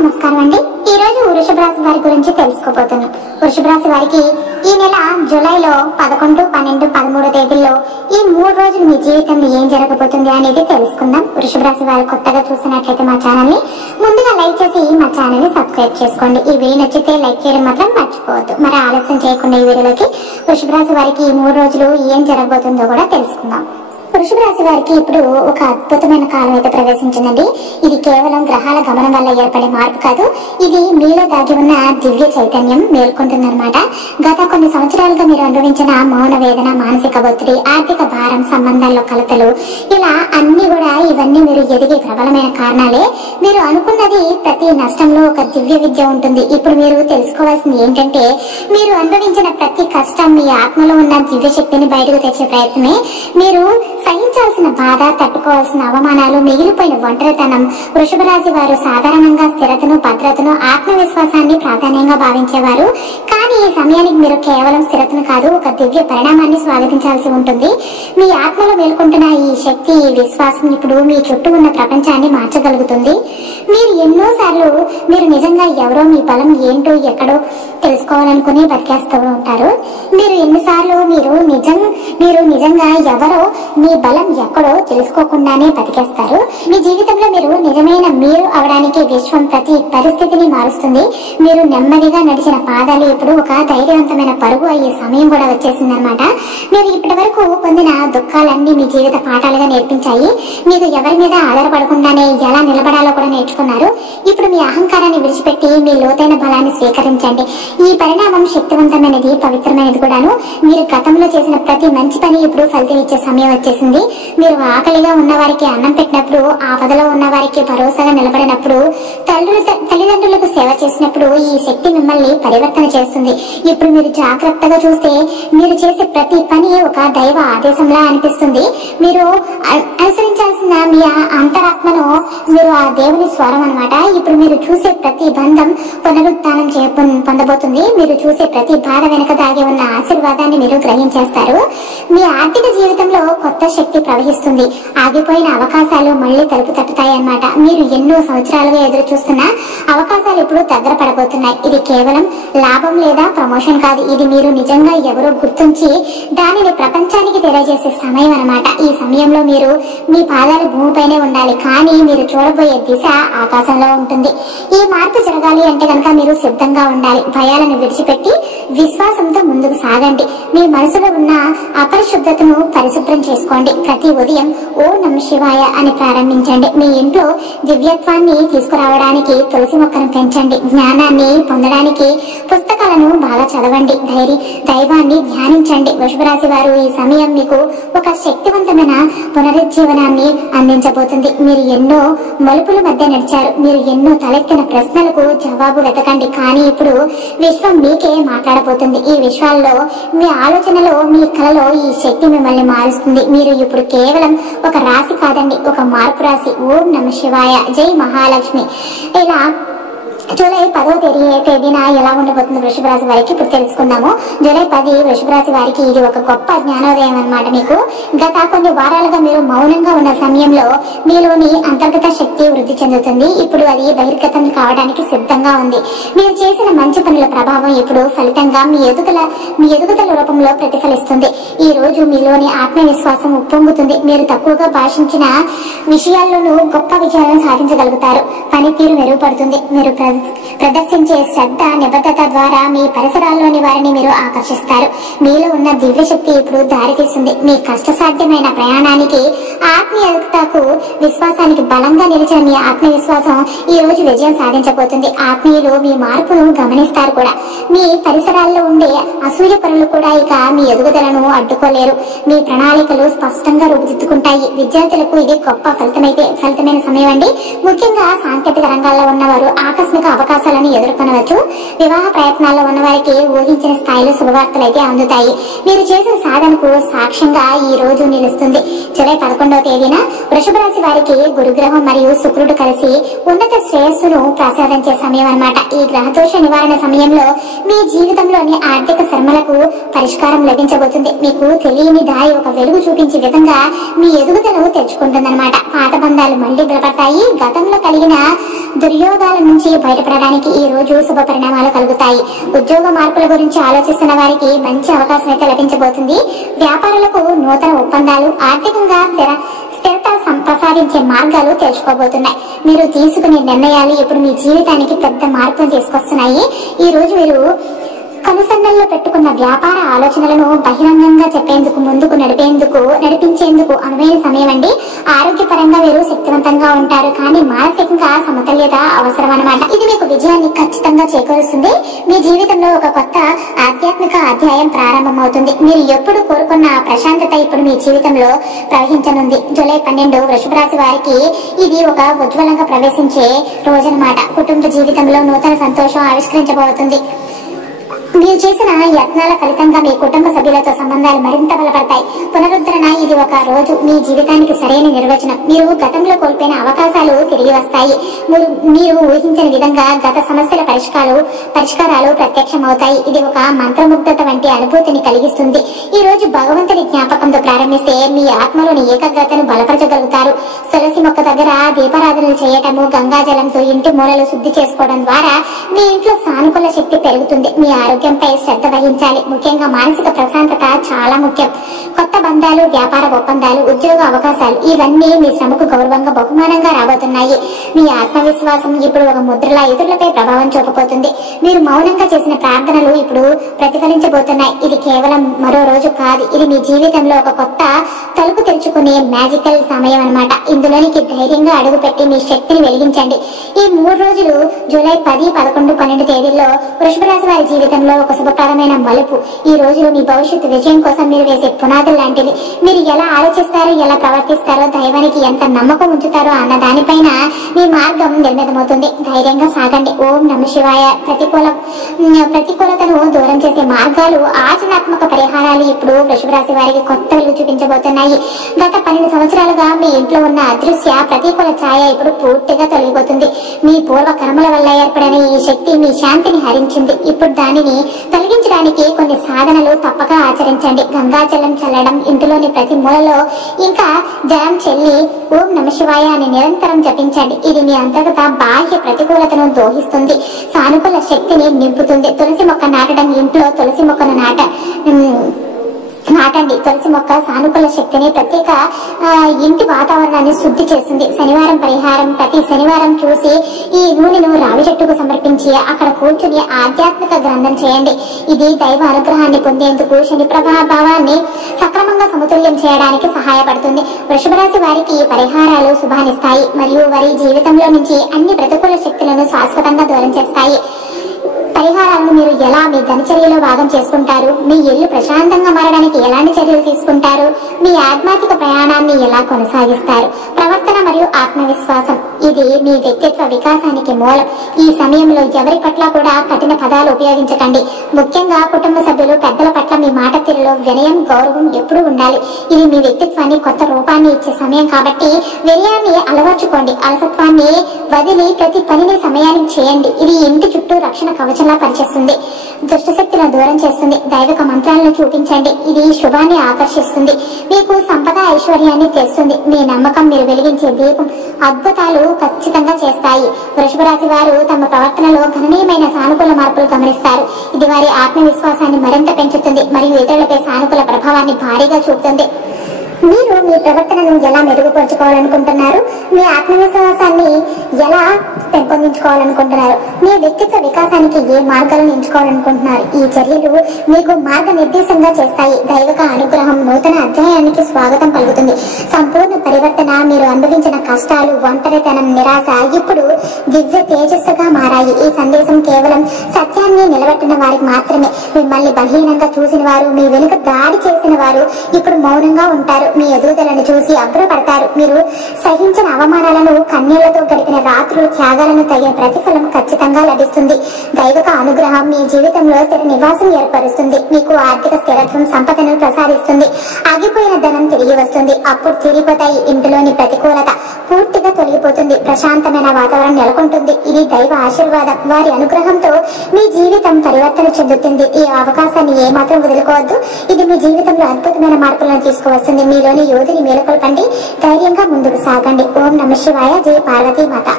నమస్కారం అండి. ఈ రోజు వృషభ రాశి వారి గురించి తెలుసుకోబోతున్నాం. వృషభ రాశి వారికి ఈ నెల జూలైలో 11, 12, 13 తేదీల్లో ఈ 3 రోజులు మీ జీవితంలో ఏం జరగబోతుంది అనేది తెలుసుకుందాం. వృషభ రాశి వారు కొత్తగా చూస్తున్నట్లయితే మా ఛానల్ ని ముందుగా లైక్ చేసి మా ఛానల్ ని సబ్స్క్రైబ్ చేసుకోండి. ఈ వీడియో నచ్చితే లైక్ చేయడం మాత్రం మర్చిపోవద్దు. మరి ఆలస్యం చేయకుండా ఈ వీడియోలోకి వృషభ రాశి వారికి ఈ 3 రోజులు ఏం జరగబోతుందో కూడా తెలుసుకుందాం. వృషభ రాశి వారికి ఇప్పుడు ఒక అద్భుతమైన కాలం అయితే ప్రవేశించిందండి. ఇది కేవలం గ్రహాల గమనం వల్ల ఏర్పడే మార్పు కాదు, ఇది మీలో దాగి ఉన్న దివ్య చైతన్యం మేల్కొంటుందన్నమాట. గత కొన్ని సంవత్సరాలుగా మీరు అనుభవించిన మౌన వేదన, మానసిక ఒత్తిడి, ఆర్థిక భారం, సంబంధాల్లో కలతలు, ఇలా అన్ని కూడా ఇవన్నీ మీరు ఎదిగే ప్రబలమైన కారణాలే. మీరు అనుకున్నది ప్రతి నష్టంలో ఒక దివ్య విద్య ఉంటుంది. ఇప్పుడు మీరు తెలుసుకోవాల్సింది ఏంటంటే, మీరు అనుభవించిన ప్రతి కష్టం మీ ఆత్మలో ఉన్న దివ్య శక్తిని బయటకు తెచ్చే ప్రయత్నమే. మీరు సహించాల్సిన బాధ, తట్టుకోవాల్సిన అవమానాలు, మిగిలిపోయిన ఒంటరితనం. వృషభ రాశి వారు సాధారణంగా స్థిరతను, భద్రతను, ఆత్మవిశ్వాసాన్ని ప్రాధాన్యంగా భావించేవారు. కానీ ఈ సమయానికి మీరు కేవలం స్థిరతను కాదు, ఒక దివ్య పరిణామాన్ని స్వాగతించాల్సి ఉంటుంది. మీ ఆత్మలో మేల్కొంటున్న ఈ శక్తి, ఈ విశ్వాసం ఇప్పుడు మీ చుట్టూ ఉన్న ప్రపంచాన్ని మార్చగలుగుతుంది. మీరు ఎన్నోసార్లు మీరు నిజంగా ఎవరో, మీ బలం ఏంటో ఎక్కడో తెలుసుకోవాలనుకుని బతికేస్తూ ఉంటారు. మీరు ఎన్నిసార్లు మీరు నిజంగా ఎవరో, మీ బలం ఎక్కడో తెలుసుకోకుండానే బతికేస్తారు. మీ జీవితంలో మీరు నిజమైన మీరు అవడానికి విశ్వం ప్రతి పరిస్థితిని మారుస్తుంది. మీరు నెమ్మదిగా నడిచిన పాదాలు ఇప్పుడు ఒక ధైర్యవంతమైన పరుగు అయ్యే సమయం కూడా వచ్చేసిందనమాట. మీరు ఇప్పటి వరకు పొందిన దుఃఖాలన్నీ మీ జీవిత పాఠాలుగా నేర్పించాయి. మీకు ఎవరి మీద ఆధారపడకుండానే ఎలా నిలబడాలో కూడా నేర్చుకున్నారు. ఇప్పుడు మీ అహంకారాన్ని విడిచిపెట్టి మీ లోతైన బలాన్ని స్వీకరించండి. ఈ పరిణామం శక్తివంతమైనది, పవిత్రమైనది కూడాను. మీరు గతంలో చేసిన ప్రతి మంచి పని ఇప్పుడు ఫలితం ఇచ్చే సమయం వచ్చేసింది. మీరు ఆకలిగా ఉన్న వారికి అన్నం పెట్టినప్పుడు, ఆపదలో ఉన్న వారికి భరోసాగా నిలబడినప్పుడు, తల్లిదండ్రులకు సేవ చేసినప్పుడు ఈ శక్తి మిమ్మల్ని పరివర్తన చేస్తుంది. ఇప్పుడు మీరు జాగ్రత్తగా చూస్తే మీరు చేసే ప్రతి పని ఒక దైవ ఆదేశంలా అనిపిస్తుంది. మీరు అనుసరించాల్సిన మీ అంతరాత్మను మీరు ఆ దేవుని స్వరం అన్నమాట. ఇప్పుడు మీరు చూసే ప్రతి బంధం పునరుత్థానం పొందబోతుంది. మీరు చూసే ప్రతి బాధ వెనుక దాగి ఉన్న ఆశీర్వాదాన్ని మీరు గ్రహించేస్తారు. మీ ఆర్థిక జీవితంలో కొత్త శక్తి ప్రవహిస్తుంది. ఆగిపోయిన అవకాశాలు మళ్లీ తలుపు తట్టుతాయి అన్నమాట. మీరు ఎన్నో సంవత్సరాలుగా ఎదురు చూస్తున్న అవకాశాలు ఇప్పుడు దగ్గర పడబోతున్నాయి. ఇది కేవలం లాభం లేదా ప్రమోషన్ కాదు, ఇది మీరు నిజంగా ఎవరో గుర్తించి దానిని ప్రపంచానికి తెలియజేసే సమయం అన్నమాట. ఈ సమయంలో మీరు మీ పాదాలు భూమిపైనే ఉండాలి, కానీ మీరు చూడబోయే దిశ ఆకాశంలో ఉంటుంది. ఈ మార్పు జరగాలి అంటే కనుక మీరు సిద్ధంగా ఉండాలి. భయాలను విడిచిపెట్టి విశ్వాసంతో ముందుకు సాగండి. మీ మనసులో ఉన్న అపరిశుభ్రతను పరిశుభ్రం చేసుకోండి. ప్రతి ఉదయం ఓం నమః శివాయ అని ప్రారంభించండి. మీ ఇంట్లో దివ్యత్వాన్ని తీసుకురావడానికి తులసి మొక్కను పెంచండి. జ్ఞానాన్ని పొందడానికి పుస్తకాలను బాగా చదవండి. దైవాన్ని ధ్యానించండి. వృషభ రాశి వారు ఈ సమయం మీకు ఒక శక్తివంతమైన పునరుజ్జీవనాన్ని అందించబోతుంది. మీరు ఎన్నో మలుపుల మధ్య నడిచారు. మీరు ఎన్నో తలెత్తిన ప్రశ్నలకు జవాబు వెతకండి. కానీ ఇప్పుడు విశ్వం మీకే మాట్లాడబోతుంది. ఈ విశ్వాల్లో, మీ ఆలోచనలో, మీ కలలో ఈ శక్తి మిమ్మల్ని మారుస్తుంది. మీరు ఇప్పుడు కేవలం ఒక రాశి కాదండి, ఒక మార్పు రాశి. ఓం నమః శివాయ, జై మహాలక్ష్మి. ఇలా జూలై 10వ తేదీన ఎలా ఉండబోతుంది వృషభ రాశి వారికి ఇప్పుడు తెలుసుకుందాము. జూలై 10 వృషభ రాశి వారికి ఇది ఒక గొప్ప జ్ఞానోదయం అన్నమాట. మీకు గత కొన్ని వారాలుగా మీరు మౌనంగా ఉన్న సమయంలో మీలోని అంతర్గత శక్తి వృద్ధి చెందుతుంది. ఇప్పుడు అది బహిర్గతం కావడానికి సిద్ధంగా ఉంది. మీరు చేసిన మంచి పనుల ప్రభావం ఇప్పుడు ఫలితంగా మీ ఎదుగుదల రూపంలో ప్రతిఫలిస్తుంది. ఈ రోజు మీలోని ఆత్మవిశ్వాసం ఉప్పొంగుతుంది. మీరు తక్కువగా భాషించిన విషయాల్లోనూ గొప్ప విజయాలను సాధించగలుగుతారు. పనితీరు మెరుగుపడుతుంది. మీరు ప్రదర్శించే శ్రద్ధ, నిబద్ధత ద్వారా మీ పరిసరాల్లోని వారిని మీరు ఆకర్షిస్తారు. మీలో ఉన్న దివ్య శక్తి ఇప్పుడు దారితీస్తుంది. మీ కష్టసాధ్యమైన ప్రయాణానికి, ఆత్మీయతకు, విశ్వాసానికి బలంగా నిలిచిన మీ ఆత్మవిశ్వాసం ఈ రోజు విజయం సాధించబోతుంది. ఆత్మీయులు మీ మార్పును గమనిస్తారు కూడా. మీ పరిసరాల్లో ఉండే అసూయ పనులు కూడా ఇక మీ ఎదుగుదలను అడ్డుకోలేరు. మీ ప్రణాళికలు స్పష్టంగా రూపుదిద్దుకుంటాయి. విద్యార్థులకు ఇది గొప్ప ఫలితమైన సమయం అండి. ముఖ్యంగా సాంకేతిక రంగాల్లో ఉన్నవారు ఆకస్మిక అవకాశాలను ఎదుర్కొనవచ్చు. వివాహ ప్రయత్నాల్లో ఉన్నవారికి ఊహించిన స్థాయిలో శుభవార్తలు అయితే అందుతాయి. మీరు చేసిన సాధనకు సాక్ష్యంగా ఈ రోజు నిలుస్తుంది. జూలై 11వ తేదీన వృషభ రాశి వారికి గురుగ్రహం మరియు శుక్రుడు కలిసి ఉన్నత శ్రేయస్సును ప్రసాదించే సమయం అన్నమాట. ఈ గ్రహదోష నివారణ సమయంలో మీ జీవితంలోని ఆర్థిక శ్రమలకు పరిష్కారం లభించబోతుంది. మీకు తెలియని దారి ఒక వెలుగు చూపించే విధంగా మీ ఎదుగుదలను తెచ్చుకుంటుందన్నమాట. పాత బంధాలు మళ్లీ బలపడతాయి. గతంలో కలిగిన దుర్యోగాల నుంచి బయటపడడానికి ఈ రోజు శుభ పరిణామాలు కలుగుతాయి. ఉద్యోగ మార్పుల గురించి ఆలోచిస్తున్న వారికి మంచి అవకాశం అయితే లభించబోతుంది. వ్యాపారులకు నూతన ఒప్పందాలు, ఆర్థికంగా స్థిరత ప్రసాదించే మార్గాలు తెరుచుకోబోతున్నాయి. మీరు తీసుకునే నిర్ణయాలు ఇప్పుడు మీ జీవితానికి పెద్ద మార్పును తీసుకొస్తున్నాయి. ఈ రోజు మీరు కనుసన్నల్లో పెట్టుకున్న వ్యాపార ఆలోచనలను బహిరంగంగా చెప్పేందుకు, ముందుకు నడిపించేందుకు అనువైన సమయం అండి. ఆరోగ్యపరంగా మీరు శక్తివంతంగా ఉంటారు, కానీ మానసికంగా సమతుల్యత అవసరం అన్నమాట. ఇది మీకు విజయాన్ని ఖచ్చితంగా చేకూరుస్తుంది. మీ జీవితంలో ఒక కొత్త ఆధ్యాత్మిక అధ్యాయం ప్రారంభమవుతుంది. మీరు ఎప్పుడు కోరుకున్న ప్రశాంతత ఇప్పుడు మీ జీవితంలో ప్రవహించనుంది. జూలై 12 వృషభ రాశి వారికి ఇది ఒక ఉజ్వలంగా ప్రవేశించే రోజన్నమాట. కుటుంబ జీవితంలో నూతన సంతోషం ఆవిష్కరించబోతుంది. మీరు చేసిన యత్నాల ఫలితంగా మీ కుటుంబ సభ్యులతో సంబంధాలు మరింత బలపడతాయి. పునరుద్ధరణ ఇది ఒక రోజు మీ జీవితానికి సరైన నిర్వచనం. మీరు గతంలో కోల్పోయిన అవకాశాలు తిరిగి వస్తాయి. మీరు ఊహించిన విధంగా గత సమస్యల పరిష్కారాలు ప్రత్యక్షమవుతాయి. ఇది ఒక మంత్రముగ్ధత వంటి అనుభూతిని కలిగిస్తుంది. ఈ రోజు భగవంతుని జ్ఞాపకంతో ప్రారంభిస్తే మీ ఆత్మలోని ఏకాగ్రతను బలపరచగలుగుతారు. తులసి మొక్క దగ్గర దీపారాధనలు చేయటము, గంగాజలంతో ఇంటి మూలలు శుద్ధి చేసుకోవడం ద్వారా మీ ఇంట్లో సానుకూల శక్తి పెరుగుతుంది. మీ ఆరోగ్యంపై శ్రద్ధ వహించాలి. ముఖ్యంగా మానసిక ప్రశాంతత చాలా ముఖ్యం. కొత్త బంధాలు, వ్యాపార ఒప్పందాలు, ఉద్యోగ అవకాశాలు ఇవన్నీ మీ శ్రమకు గౌరవంగా బహుమానంగా రాబోతున్నాయి. మీ ఆత్మవిశ్వాసం ఇప్పుడు ఒక ముద్రలా ఇతరులపై ప్రభావం చూపబోతుంది. మీరు మౌనంగా చేసిన ప్రార్థనలు ఇప్పుడు ప్రతిఫలించబోతున్నాయి. ఇది కేవలం మరో రోజు కాదు, ఇది మీ జీవితంలో ఒక కొత్త తలుపు తెరుచుకునే మ్యాజికల్ సమయం అన్నమాట. ఇందులోనికి ధైర్యంగా అడుగుపెట్టి మీ శక్తిని వెలిగించండి. ఈ 3 రోజులు జూలై 10, 11, 12 తేదీల్లో వృషభ రాశి వారి జీవితంలో ఒక శుభప్రదమైన మలుపు. ఈ రోజులు మీ భవిష్యత్తు విజయం కోసం మీరు వేసే పునాదులు లాంటివి. మీరు ఎలా ఆలోచిస్తారో, ఎలా ప్రవర్తిస్తారో, దైవానికి ఎంత నమ్మకం ఉంచుతారో అన్న దానిపైన మీ మార్గం నిర్మితమవుతుంది. ధైర్యంగా సాగండి. ఓం నమ శివాయ. ప్రతికూలతను దూరం చేసే మార్గాలు, ఆచరణాత్మక పరిహారాలు ఇప్పుడు వృషభ రాశి వారికి కొత్త వెలుగు చూపించబోతున్నాయి. గత 12 సంవత్సరాలుగా మీ ఇంట్లో ఉన్న అదృశ్య ప్రతికూల ఛాయ ఇప్పుడు పూర్తిగా తొలగిపోతుంది. మీ పూర్వ కర్మల వల్ల ఏర్పడిన ఈ శక్తి మీ శాంతిని హరించింది. ఇప్పుడు దానిని తొలగించడానికి కొన్ని సాధనలు తప్పక ఆచరించండి. గంగాజలం చల్లడం, ఇంటిలోని ప్రతి మూలలో ఇంకా జలం చెల్లి ఓం నమ శివాయ అని నిరంతరం జపించండి. ఇది మీ అంతర్గత బాహ్య ప్రతికూలతను దోహిస్తుంది, సానుకూల శక్తిని నింపుతుంది. తులసి మొక్క నాటడం, ఇంట్లో తులసి మొక్కను నాటండి. తులసి మొక్క సానుకూల శక్తిని, ప్రత్యేక ఇంటి వాతావరణాన్ని శుద్ధి చేస్తుంది. శనివారం పరిహారం: ప్రతి శనివారం చూసి ఈ నూనెను రావి చెట్టుకు సమర్పించి అక్కడ కూర్చుని ఆధ్యాత్మిక గ్రంథం చేయండి. ఇది దైవ అనుగ్రహాన్ని పొందేందుకు, శని ప్రభావాన్ని సక్రమంగా సమతుల్యం చేయడానికి సహాయపడుతుంది. వృషభ రాశి వారికి పరిహారాలు శుభాన్నిస్తాయి మరియు వారి జీవితంలో నుంచి అన్ని ప్రతికూల శక్తులను శాశ్వతంగా దూరం చేస్తాయి. పరిహారాలను మీరు ఎలా మీ దినచర్యలో భాగం చేసుకుంటారు? మీ ఇల్లు ప్రశాంతంగా మారడానికి ఎలాంటి చర్యలు తీసుకుంటారు? మీ ఆధ్యాత్మిక ప్రయాణాన్ని ఎలా కొనసాగిస్తారు? ప్రవర్తన మరియు ఆత్మవిశ్వాసం ఇది మీ వ్యక్తిత్వ వికాసానికి మూలం. ఈ సమయంలో ఎవరి పట్ల కూడా కఠిన పదాలు ఉపయోగించకండి. ముఖ్యంగా కుటుంబ సభ్యులు, పెద్దల పట్ల మీ మాట తీరులో వినయం, గౌరవం ఎప్పుడూ ఉండాలి. ఇది మీ వ్యక్తిత్వాన్ని కొత్త రూపాన్ని ఇచ్చే సమయం కాబట్టి వినయాన్ని అలవర్చుకోండి. అలసత్వాన్ని వదిలి ప్రతి పనిని సమయానికి చేయండి. ఇది ఇంటి చుట్టూ రక్షణ కవచంలా పనిచేస్తుంది. దుష్టశక్తులను దూరం చేస్తుంది. దైవిక మంత్రాలను చూపించండి. ఇది శుభాన్ని ఆకర్షిస్తుంది. మీకు సంపద, ఐశ్వర్యాన్ని తెస్తుంది. మీ నమ్మకం, మీరు వెలిగించే దీపం అద్భుతాలు ఖచ్చితంగా చేస్తాయి. వృషభ రాశి వారు తమ ప్రవర్తనలో గణనీయమైన సానుకూల మార్పులు గమనిస్తారు. ఇది వారి ఆత్మవిశ్వాసాన్ని మరింత పెంచుతుంది మరియు ఇతరులపై సానుకూల ప్రభావాన్ని భారీగా చూపుతుంది. మీరు మీ ప్రవర్తనను ఎలా మెరుగుపరుచుకోవాలనుకుంటున్నారు? మీ ఆత్మవిశ్వాసాన్ని ఎలా పెంపొందించుకోవాలనుకుంటున్నారు? మీ వ్యక్తిత్వ వికాసానికి ఏ మార్గాలను ఎంచుకోవాలనుకుంటున్నారు? ఈ చర్యలు మీకు మార్గనిర్దేశంగా చేస్తాయి. దైవిక అనుగ్రహం నూతన అధ్యాయానికి స్వాగతం పలుకుతుంది. సంపూర్ణ పరివర్తన. మీరు అనుభవించిన కష్టాలు, ఒంటరితనం, నిరాశ ఇప్పుడు దివ్య తేజస్సుగా మారాయి. ఈ సందేశం కేవలం సత్యాన్ని నిలబెట్టిన వారికి మాత్రమే. మిమ్మల్ని బలహీనంగా చూసిన వారు, మీ వెనుక దాడి చేసిన వారు ఇప్పుడు మౌనంగా ఉంటారు. మీ ఎదుగుదలను చూసి అబ్బురపడతారు. మీరు సహించిన అవమానాలను, కన్నీళ్లతో గడిపిన రాత్రులు, త్యాగాలను తగిన ప్రతిఫలం ఖచ్చితంగా లభిస్తుంది. దైవిక అనుగ్రహం మీ జీవితంలో స్థిర నివాసం ఏర్పరుస్తుంది. మీకు ఆర్థిక స్థిరత్వం, సంపదను ప్రసాదిస్తుంది. ఆగిపోయిన ధనం తిరిగి వస్తుంది. అప్పుడు తిరిగిపోతాయి. ఇంటిలోని ప్రతికూలత పూర్తిగా తొలగిపోతుంది. ప్రశాంతమైన వాతావరణం నెలకొంటుంది. ఇది దైవ ఆశీర్వాదం. వారి అనుగ్రహంతో మీ జీవితం పరివర్తన చెందుతుంది. ఈ అవకాశాన్ని ఏమాత్రం వదులుకోవద్దు. ఇది మీ జీవితంలో అద్భుతమైన మార్పులను తీసుకువస్తుంది. మీలోని యోధిని మేలుకొల్పండి. ధైర్యంగా ముందుకు సాగండి. ఓం నమ శివాయ. జై పార్వతీ మాత.